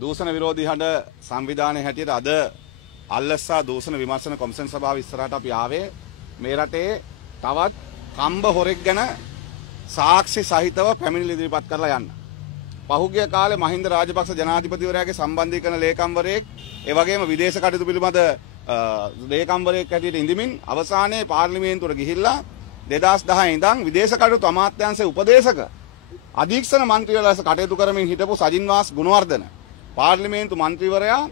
දූෂණ විරෝධී හඬ සංවිධානයේ හැටියට අද අල්ලස්සා දූෂණ විමර්ශන කොමිෂන් සභාව ඉස්සරහට අපි ආවේ මේ රටේ තවත් කම්බ හොරෙක් ගැන සාක්ෂි සහිතව පැමිණිලි ඉදිරිපත් කරලා යන්න. පහුගිය කාලේ මහින්ද රාජපක්ෂ ජනාධිපතිවරයාගේ සම්බන්ධීකරණ ලේකම්වරයෙක් ඒ වගේම විදේශ කටයුතු පිළිබඳ ලේකම්වරයෙක් හැටියට ඉඳමින් අවසානයේ පාර්ලිමේන්තුවට ගිහිල්ලා 2010 ඉඳන් විදේශ කටයුතු අමාත්‍යාංශයේ උපදේශක අධීක්ෂණ මන්ත්‍රීවරයා ලෙස කටයුතු කරමින් හිටපු සජින්වාස් ගුණවර්ධන පාර්ලිමේන්තු මන්ත්‍රීවරයා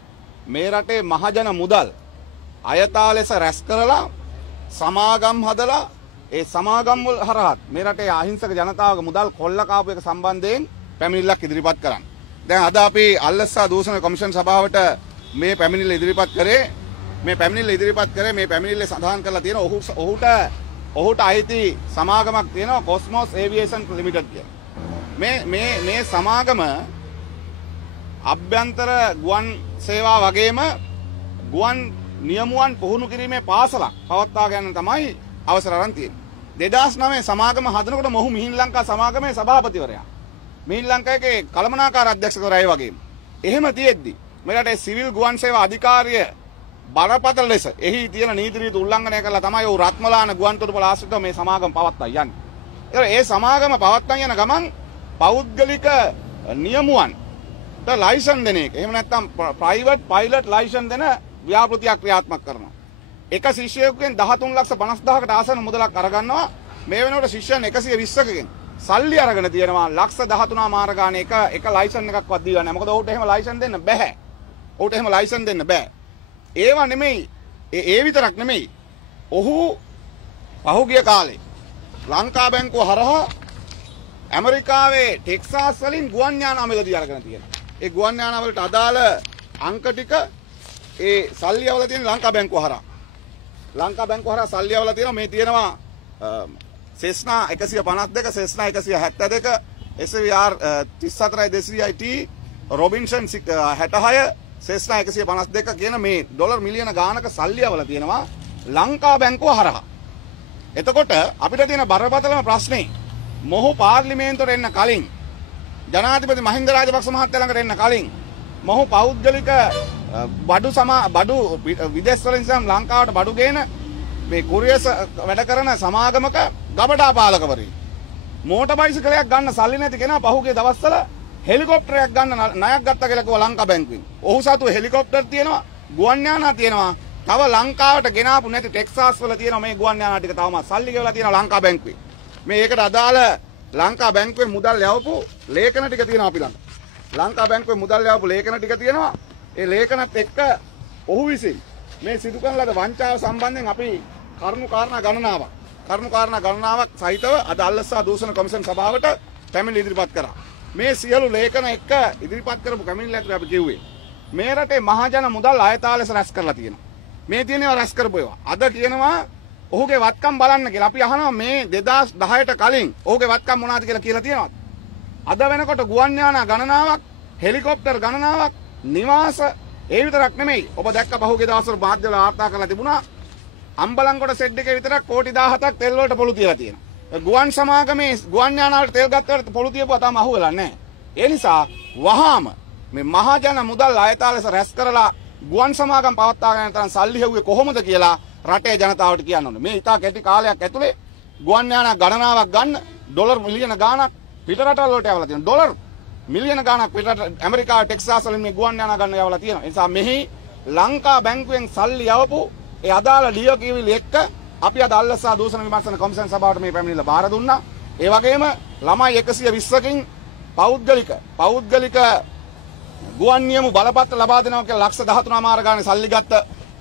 මේ රටේ මහජන මුදල් අයථා ලෙස රැස් කරලා සමාගම් හදලා ඒ සමාගම් වල හරහා මේ රටේ අහිංසක ජනතාවගේ මුදල් කොල්ල කාපු එක සම්බන්ධයෙන් පැමිණිල්ලක් ඉදිරිපත් කරන්න. දැන් අද අපි අල්ලස්සා දූෂණ කොමිෂන් සභාවට මේ පැමිණිල්ල ඉදිරිපත් කරේ. මේ පැමිණිල්ලේ සඳහන් කරලා තියෙන ඔහුට අයිති සමාගමක් තියෙනවා කොස්මොස් ඒවියේෂන් ලිමිටඩ් කියලා. මේ සමාගම අභ්‍යන්තර ගුවන් සේවා වගේම ගුවන් නියමුවන් පුහුණු කිරීමේ පාසලක් පවත්වා ගන්න තමයි අවසර අරන් තියෙන්නේ. 2009 සමාගම හදනකොට මොහු මිහින් ලංකා සමාගමේ සභාපතිවරයා. මිහින් ලංකාවේ කළමනාකාර අධ්‍යක්ෂකවරයා වගේම. එහෙම තියෙද්දි මේ රටේ සිවිල් ගුවන් සේවා අධිකාරිය බරපතල ලෙස එහි තියෙන නීති රීති උල්ලංඝනය කරලා තමයි ඔහු රත්මලාන ගුවන්තොටුපළ ආශ්‍රිතව මේ සමාගම පවත්වා යන්නේ. ඒ සමාගම පවත්වා යන ගමන් පෞද්ගලික නියමුවන් ලයිසන් දෙන එක. එහෙම නැත්නම් ප්‍රයිවට් පයිලට් ලයිසන් දෙන ව්‍යාපෘතියක් ක්‍රියාත්මක කරනවා. එක ශිෂ්‍යයෙකුගෙන් 13,50,000කට ආසන්න මුදලක් අරගන්නවා. මේ වෙනකොට ශිෂ්‍යයන් 120කගෙන් සල්ලි අරගෙන තියෙනවා 13,000 මාර ගාන එක ලයිසන් එකක්වත් දීලා නැහැ. මොකද ඔහුට එහෙම ලයිසන් දෙන්න බෑ. ඒවා නෙමෙයි. ඒ විතරක් නෙමෙයි. ඔහු පහුගිය කාලේ ලංකා බැංකුව හරහා ඇමරිකාවේ ටෙක්සාස් වලින් ගුවන් යාන අමෙලදී අරගෙන තියෙනවා. ඒ ගුවන් යාන වලට අදාළ අංක ටික ඒ සල්ලි අවල තියෙන ලංකා බැංකුව හරහා සල්ලි අවල තියෙනවා. මේ තියෙනවා සෙස්නා 152 සෙස්නා 172 SVR 34200 T රොබින්සන් 66 සෙස්නා 152 කියන මේ ඩොලර් මිලියන ගානක සල්ලි අවල තියෙනවා ලංකා බැංකුව හරහා. එතකොට අපිට තියෙන බරපතලම ප්‍රශ්නේ මොහු පාර්ලිමේන්තුවට එන්න කලින් ජනාධිපති මහින්ද රාජපක්ෂ මහත්තයා ළඟට එන්න කලින් මොහු පෞද්ගලික බඩු විදේශ වලින් ලංකාවට බඩු ගේන මේ කුරියස් වැඩ කරන සමාගමක ගබඩා පාලකවරයෙක්. මෝටර් බයිසිකලයක් ගන්න සල්ලි නැති කෙනා පහුගිය දවස්වල හෙලිකොප්ටරයක් ගන්න ණයක් ගත්තා කියලා කිව්වා ලංකා බැංකුවෙන්. ඔහු සතු හෙලිකොප්ටර් තියෙනවා, ගුවන් යානා තියෙනවා. තව ලංකාවට ගෙනාපු නැති ටෙක්සාස් වල තියෙනවා මේ ගුවන් යානා ටික තවම සල්ලි ගෙවලා තියෙනවා ලංකා බැංකුවේ. මේ ඒකට අදාළ ලංකා බැංකුවේ මුදල් යවපු ලේඛන ටික තියෙනවා අපි ළඟ. ලංකා බැංකුවේ මුදල් යවපු ලේඛන ටික තියෙනවා. ඒ ලේඛනත් එක්ක ඔහු විසින් මේ සිදු කරන ලද වංචාව සම්බන්ධයෙන් අපි කරුණු කාරණා ගණනාවක් සහිතව අද අල්ලස්සා දූෂණ කොමිෂන් සභාවට පැමිණිලි ඉදිරිපත් කරා. මේ සියලු ලේඛන එක්ක ඉදිරිපත් කරපු පැමිණිලි ඇතුළේ අපි කිව්වේ මේ රටේ මහජන මුදල් අයථා ලෙස රැස් කරලා තියෙනවා. මේ තියෙනවා රැස් කරපු ඒවා. අද කියනවා ඔහුගේ වත්කම් බලන්න කියලා. අපි අහනවා මේ 2010ට කලින් ඔහුගේ වත්කම් මොනවද කියලා තියෙනවද? අද වෙනකොට ගුවන් යානා ගණනාවක්, හෙලිකොප්ටර් ගණනාවක්, නිවාස ඒ විතරක් නෙමෙයි. ඔබ දැක්ක පහුගිය දවස්වල මාධ්‍යවල වාර්තා කරලා තිබුණා අම්බලන්ගොඩ සෙඩ් එකේ විතරක් කෝටි 17ක් තෙල් වලට පොළු තියලා තියෙනවා. ගුවන් සමාගමේ ගුවන් යානා වලට තෙල් ගත්තවට පොළු තියපුවා තාම අහුවෙලා නැහැ. ඒ නිසා වහාම මේ මහජන මුදල් අයථා ලෙස රැස් කරලා ගුවන් සමාගම් පවත්වා ගන්න තරම් සල්ලි හෙව්වේ කොහොමද කියලා රටේ ජනතාවට කියන්න ඕනේ. මේ ඉතා කැටි කාලයක් ඇතුලේ ගුවන් යානා ගණනාවක් ගන්න ඩොලර් මිලියන ගාණක් පිටරටවල වලට යවලා තියෙනවා. ඩොලර් මිලියන ගාණක් පිටරට ඇමරිකාවේ ටෙක්සාස් වලින් මේ ගුවන් යානා ගන්න යවලා තියෙනවා. ඒ නිසා මෙහි ලංකා බැංකුවෙන් සල්ලි යවපු ඒ අදාළ ලියකියවිලි එක්ක අපි අද අල්ලස්සා දූෂණ විමර්ශන කොමිෂන් සභාවට මේ පැමිණිල්ල බාර දුන්නා. ඒ වගේම ළමයි 120කින් පෞද්ගලික ගුවන් නියම බලපත්‍ර ලබා දෙනවා කියලා 13,000 මාර ගානේ සල්ලි ගත්ත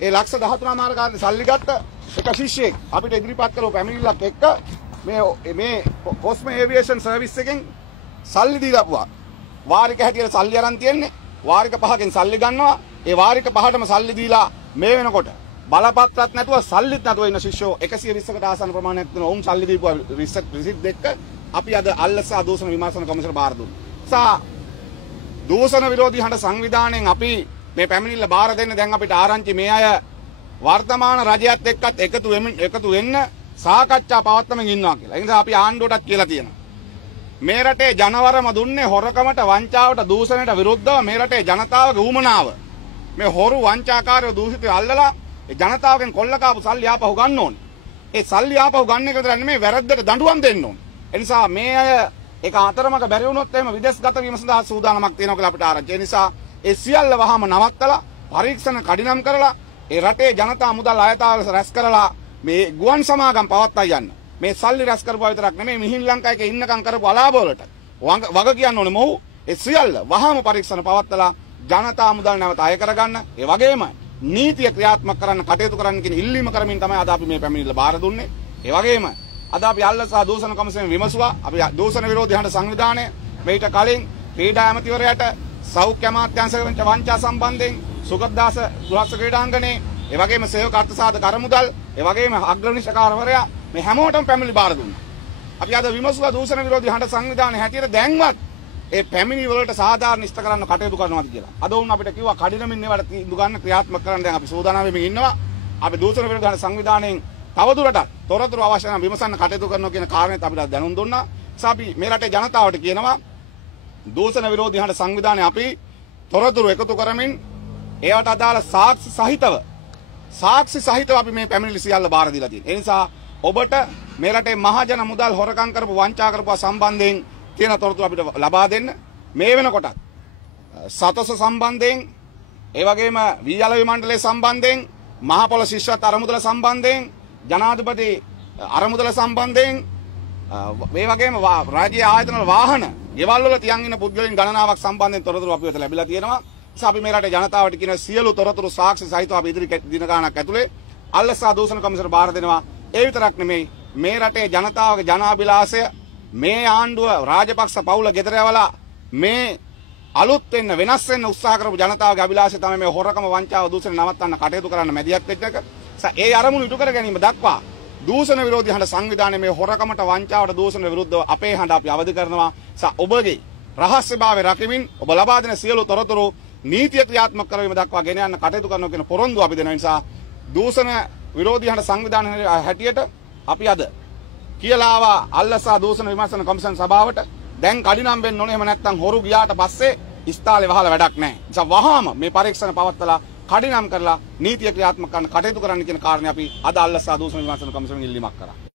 ඒ 13,000 මාර ගානේ සල්ලි ගත්ත එක ශිෂ්‍යයෙක් අපිට ඉදිරිපත් කරපු පැමිණිල්ලක් එක්ක මේ කොස්මෝ ඒවියේෂන් සර්විස් එකෙන් සල්ලි දීලා වාරික හැටියට සල්ලි අරන් තියන්නේ වාරික 5කින් සල්ලි ගන්නවා. ඒ වාරික 5ටම සල්ලි දීලා මේ වෙනකොට බලපත්‍රත් නැතුව සල්ලිත් නැතුව ඉන්න ශිෂ්‍යෝ 120කට ආසන්න ප්‍රමාණයක් දෙන ඔවුන් සල්ලි දීපුවා රිසිට් එක්ක අපි අද අල්ලස්සා දූෂණ විමර්ශන කොමිෂන බාර දුන්නා. දූෂණ විරෝධී හඬ සංවිධානයෙන් අපි මේ පැමිණිල්ල බාර දෙන්න දැන් අපිට ආරංචි මේ අය වර්තමාන රජයත් එක්කත් එකතු වෙන්න සාකච්ඡා පවත්වමින් ඉන්නවා කියලා. ඒ නිසා අපි ආණ්ඩුවටත් කියලා තියෙනවා. මේ රටේ ජනවරම දුන්නේ හොරකමට, වංචාවට, දූෂණයට විරුද්ධව මේ රටේ ජනතාවගේ උමනාව. මේ හොරු වංචාකාරයෝ දූෂිතය අල්ලලා ඒ ජනතාවගෙන් කොල්ල කාපු සල්ලි ආපහු ගන්න ඕනේ. ඒ සල්ලි ආපහු ගන්න එක විතර නෙමෙයි වැරද්දට දඬුවම් දෙන්න ඕනේ. ඒ නිසා මේ අය ඒක අතරමඟ බැරි වුණොත් එහෙම විදේශගත වීම සඳහා සූදානමක් තියෙනවා කියලා අපිට ආරංචි. ඒ නිසා ඒ සියල්ල වහම නවත්තලා පරීක්ෂණ කඩිනම් කරලා ඒ රටේ ජනතා මුදල් අයථාව රැස් කරලා මේ ගුවන් සමාගම් පවත්වා යන්න. මේ සල්ලි රැස් කරපුවා විතරක් නෙමෙයි මිහින් ලංකාවේ ඉන්නකම් කරපු අලාභ වලට වග කියන්න ඕනේ මොහු. ඒ සියල්ල වහම පරීක්ෂණ පවත්වලා ජනතා මුදල් නැවත අය කරගන්න. ඒ වගේම නීතිය ක්‍රියාත්මක කරන්න කටයුතු කරන්න කියන ඉල්ලීම කරමින් තමයි අද අපි මේ පැමිණිල්ල බාර දුන්නේ. ඒ වගේම අද අපි අල්ලසා දූෂණ කමිෂන් විමසුවා. අපි දූෂණ විරෝධී හඬ සංවිධානය මේට කලින් ක්‍රීඩා ඇමතිවරයාට සෞඛ්‍ය අමාත්‍යාංශයෙන් වංචා සම්බන්ධයෙන් සුගතදාස ගෘහස්ථ ක්‍රීඩාංගණේ ඒ වගේම සේවක අර්ථසාධක කරමුදල් ඒ වගේම අග්‍රනිෂ්ඨකාරවරයා මේ හැමෝටම පැමිණිලි බාර දුන්නා. අපි අද විමසුවා දූෂණ විරෝධී හඬ සංවිධානයේ හැටියට දැන්වත් ඒ පැමිණිලි වලට සාධාරණ ඉෂ්ට කරන්න කටයුතු කරනවාද කියලා. අද වුණ අපිට කිව්වා කඩිනමින් ඒවට තීන්දුව ගන්න ක්‍රියාත්මක කරන්න දැන් අපි සූදානම් වෙමින් ඉන්නවා. අපි දූෂණ විරෝධී හඬ සංවිධානයෙන් තවදුරටත් තොරතුරු අවශ්‍ය නම් විමසන්න කටයුතු කරනවා කියන කාරණේත් අපිට දැනුම් දුන්නා. අපි මේ රටේ ජනතාවට කියනවා දූෂණ විරෝධී හඬ සංවිධානය අපි තොරතුරු එකතු කරමින් ඒවට අදාළ සාක්ෂි සහිතව අපි මේ පැමිණිලි සියල්ල බාර දීලා තියෙනවා. ඒ නිසා ඔබට මේ රටේ මහජන මුදල් හොරකම් කරපු වංචා කරපුවා සම්බන්ධයෙන් තියෙන තොරතුරු අපිට ලබා දෙන්න. මේ වෙනකොටත් සතස සම්බන්ධයෙන් ඒ වගේම වීයලවි මණ්ඩලය සම්බන්ධයෙන් මහ පොළ ශිෂ්‍යත් අරමුදල සම්බන්ධයෙන් ජනාධිපති අරමුදල සම්බන්ධයෙන් මේ වගේම රාජ්‍ය ආයතන වල වාහන ගෙවල් වල තියන් ඉන්න පුද්ගලයන් ගණනාවක් සම්බන්ධයෙන් තොරතුරු අපි වෙත ලැබිලා තියෙනවා. නිසා අපි මේ රටේ ජනතාවට කියන සියලු තොරතුරු සාක්ෂි සහිතව අපි ඉදිරි දින ගානක් ඇතුලේ අල්ලසා දූෂණ කමිෂනට බාර දෙනවා. ඒ විතරක් නෙමෙයි මේ රටේ ජනතාවගේ ජනාභිලාෂය මේ ආණ්ඩුව රාජපක්ෂ පවුල ගෙදර යවලා මේ අලුත් වෙන්න වෙනස් වෙන්න උත්සාහ කරපු ජනතාවගේ අභිලාෂය තමයි මේ හොරකම වංචාව දූෂණ නවත්තන්න කටයුතු කරන්න මැදිහත් වෙච්ච එක. ඒ අරමුණු ඉටු කර ගැනීම දක්වා දූෂණ විරෝධී හඬ සංවිධානයේ මේ හොරකමට වංචාවට දූෂණ විරුද්ධව අපේ හඬ අපි අවදි කරනවා. ඔබගේ රහස්‍යභාවය රකිමින් ඔබ ලබා දෙන සියලු තොරතුරු නීතිය ක්‍රියාත්මක කරවීම දක්වා ගෙන යන්න කටයුතු කරනවා කියන පොරොන්දු අපි දෙන නිසා දූෂණ විරෝධී හඬ සංවිධානයේ හැටියට අපි අද කියලා ආවා අල්ලසා දූෂණ විමර්ශන කමිෂන් සභාවට දැන් කඩිනම් වෙන්න ඕනේ. එහෙම නැත්නම් හොරු ගියාට පස්සේ ඉස්තාලේ වහලා වැඩක් නැහැ. නිසා වහාම මේ පරීක්ෂණ පවත්වලා කඩිනම් කරලා නීතිය ක්‍රියාත්මක කරන්න කටයුතු කරන්න කියන කාරණේ අපි අද අල්ලසා දූෂණ විමර්ශන කමිෂන් ඉල්ලීමක් කරා.